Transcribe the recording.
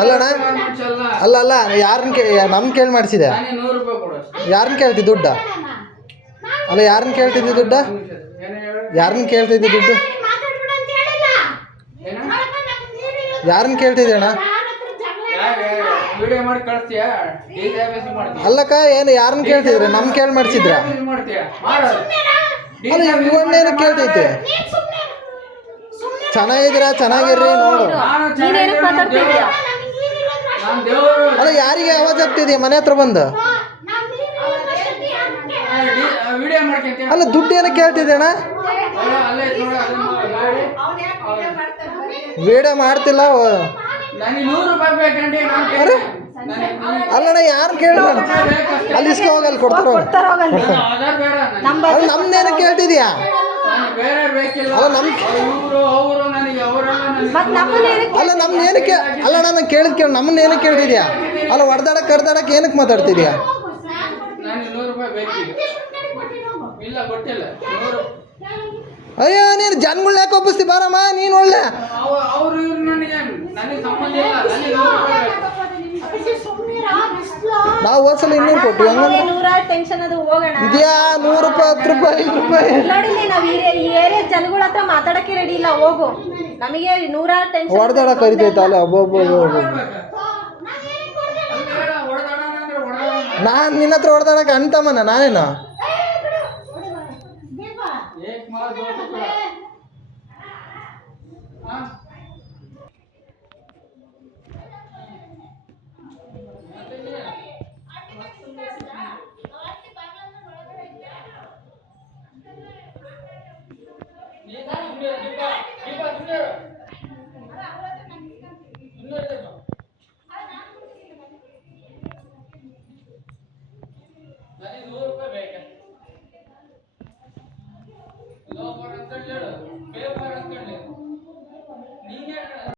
ಅಲ್ಲಣ್ಣ ಅಲ್ಲ ಅಲ್ಲ ಯಾರನ್ನ ನಮ್ ಕೇಳಿ ಮಾಡಿಸಿದೆ ಯಾರನ್ನ ಕೇಳ್ತಿ ದುಡ್ಡ ಅಲ್ಲ ಯಾರನ್ನ ಕೇಳ್ತಿದ್ದಿ ದುಡ್ಡ ಯಾರನ್ನ ಕೇಳ್ತಿದ್ದಿ ದುಡ್ಡು ಯಾರನ್ನ ಕೇಳ್ತಿದ್ದೆ ಅಣ್ಣ ಅಲ್ಲಕ್ಕ ಏನು ಯಾರನ್ನ ಕೇಳ್ತಿದ್ರೆ ನಮ್ ಕೇಳಿ ಮಾಡಿಸಿದ್ರ ಅಲ್ಲ ಇವನ್ನೇನು ಕೇಳ್ತೈತೆ ಚೆನ್ನಾಗಿದ್ದೀರಾ ಚೆನ್ನಾಗಿರ್ರಿ ನೋಡು ಅಲ್ಲ ಯಾರಿಗೆ ಆವಾಜ್ ಆಗ್ತಿದೆಯಾ ಮನೆ ಹತ್ರ ಬಂದು ಅಲ್ಲ ದುಡ್ಡು ಏನಕ್ಕೆ ಕೇಳ್ತಿದ್ದೆ ಅಣ್ಣ ವಿಡಿಯೋ ಮಾಡ್ತಿಲ್ಲ ಅಲ್ಲಣ್ಣ ಯಾರು ಕೇಳ ಅಲ್ಲಿ ಇಸ್ಕೊ ಹೋಗಲ್ಲಿ ಕೊಡ್ತಾರ ನಮ್ದೇನ ಕೇಳ್ತಿದ್ಯಾ ಅಲ್ಲ ಅಲ್ಲ ನಮ್ನ ಏನಕ್ಕೆ ಅಲ್ಲ ನಾನು ಕೇಳಿದ್ ನಮ್ಮನ್ನ ಏನಕ್ಕೆ ಕೇಳ್ತಿದ್ಯಾ ಅಲ್ಲ ಹೊಡೆದಾಡಕ್ಕೆ ಕಡ್ದಾಡಕ್ಕೆ ಏನಕ್ಕೆ ಮಾತಾಡ್ತಿದ್ಯಾ ಅಯ್ಯೋ ನೀನು ಜನಗಳನ್ನ ಯಾಕೆ ಒಪ್ಪಿಸ್ತಿ ಬಾರಮ್ಮ ನೀನು ಒಳ್ಳೆ ನಾವು ಹೋದ್ಸಲ 200 ಕೊಟ್ಟು ಇದ್ಯಾ 100 ರೂಪಾಯಿ 10 ರೂಪಾಯಿ 5 ರೂಪಾಯಿ ಜನಗಳ ಹತ್ರ ಮಾತಾಡಕ್ಕೆ ರೆಡಿ ಇಲ್ಲ ಹೋಗು ನಮಗೆ 100 ಹೊಡೆದಾಡ ಕರಿತೈತ ಅಲ್ಲ ಒಬ್ಬೊಬ್ಬ ನಾನು ನಿನ್ನ ಹತ್ರ ಹೊಡೆದಾಡಕ್ಕೆ ಅಂತಮ್ಮನ ನಾನೇನು ₹100 ಬೇಕಾ?